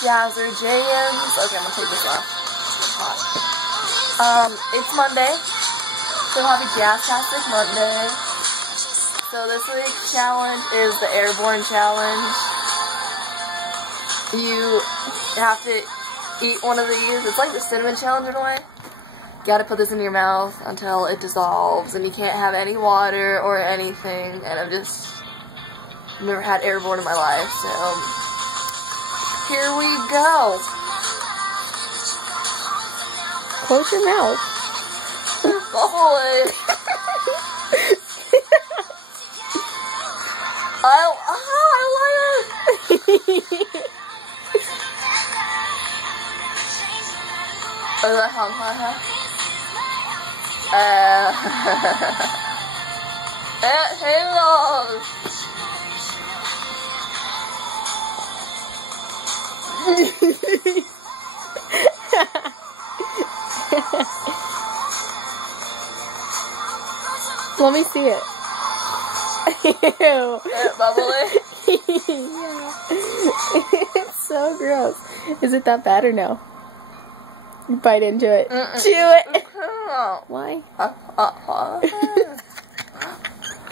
Jazzer Jams. Okay, I'm gonna take this off. It's Monday, so happy Gas-tastic Monday. So this week's challenge is the Airborne Challenge. You have to eat one of these. It's like the Cinnamon Challenge in a way. You gotta put this in your mouth until it dissolves, and you can't have any water or anything, and I've never had Airborne in my life, so here we go. Close your mouth. Holy. I like it. Is that how it halos. Let me see it. Ew. Bubbly? Yeah. It's so gross. Is it that bad or no? You bite into it. Chew it. Why?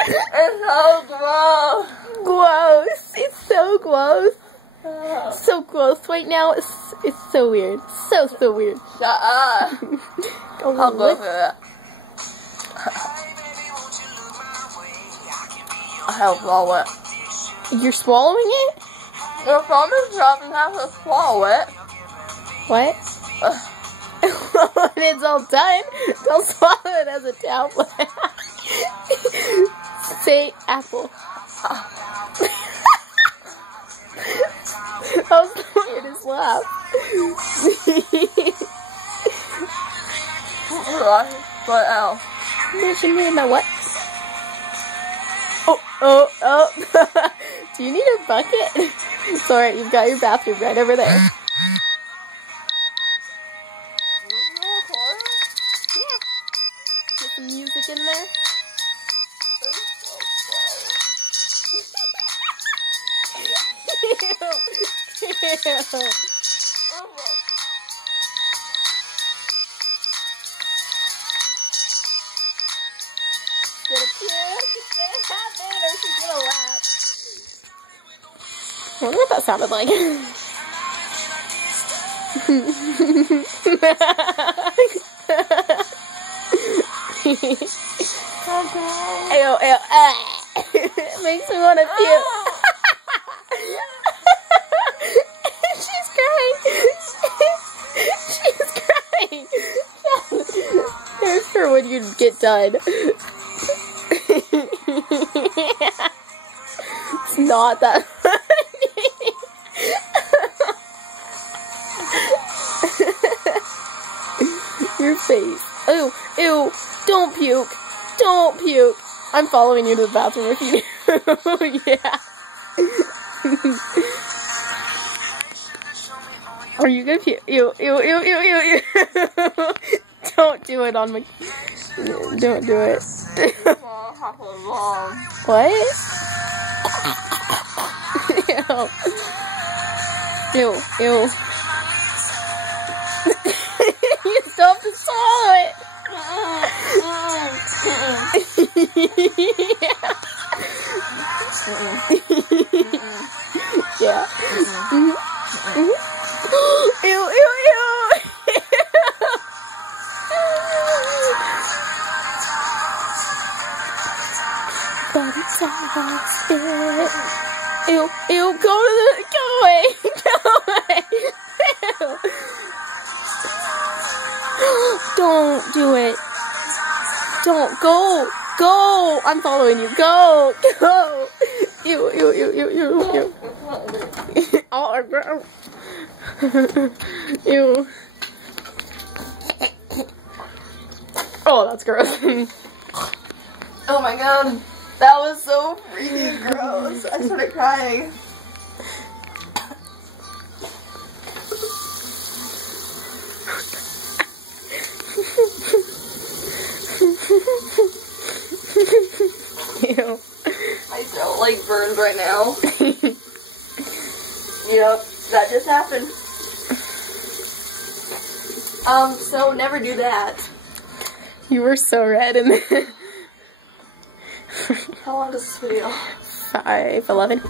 It's so gross. Gross. It's so gross. So gross right now. It's so weird. So weird. Shut up. I'll go for it. I have swallow it. You're swallowing it? If I'm just dropping, have to swallow it. What? When it's all done, don't swallow it as a tablet. Say apple. That was the weirdest laugh. What else? What you mean by what? Oh. Do you need a bucket? It's alright, you've got your bathroom right over there. Yeah. Get some music in there. Ew. Gonna puke, it's gonna happen, or she's gonna laugh. I wonder what that sounded like. Ew. It makes me wanna puke. She's crying. She's crying. Here's for when you get done. It's not that funny. Your face. Ew. Don't puke. Don't puke. I'm following you to the bathroom if you do. Yeah. Are you gonna puke? Ew. Don't do it on my... Don't do it. What? Ew. You still have to swallow it. Yeah. Ew. But it's all spirit. Ew, go away. Ew. Don't do it. Don't, go. I'm following you, go. Ew. Oh, gross. Ew. Oh, that's gross. Oh my god. That was so freaking gross. I started crying. Ew. I don't like burns right now. Yep, That just happened. So never do that. You were so red in the How long does this video? 5:11.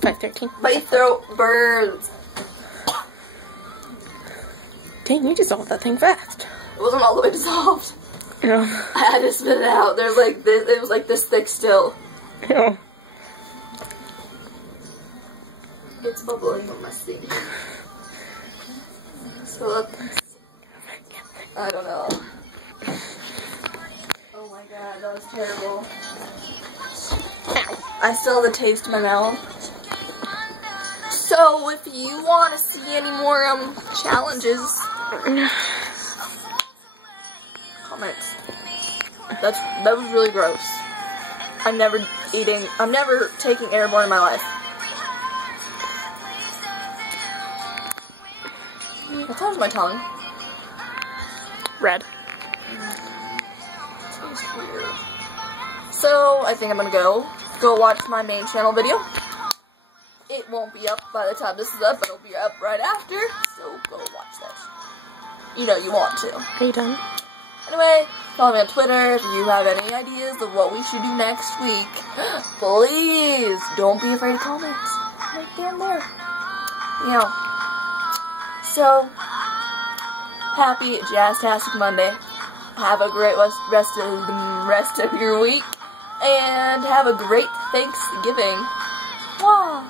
5:13. My throat burns. Dang, you dissolved that thing fast. It wasn't all the way dissolved. Yeah. I had to spit it out. There's like this. It was like this thick still. Yeah. It's bubbling on my sink. So I don't know. Oh my god, that was terrible. I still have the taste in my mouth. So if you want to see any more challenges, comments. That was really gross. I'm never taking airborne in my life. What time's my tongue? Red. Tastes weird. So I think I'm gonna go watch my main channel video. It won't be up by the time this is up, but it'll be up right after. So go watch that. You know you want to. Are you done? Anyway, follow me on Twitter if you have any ideas of what we should do next week. Please don't be afraid to comment. Right down there. Yeah. So, happy Jazztastic Monday. Have a great rest of your week. And have a great Thanksgiving. Wow.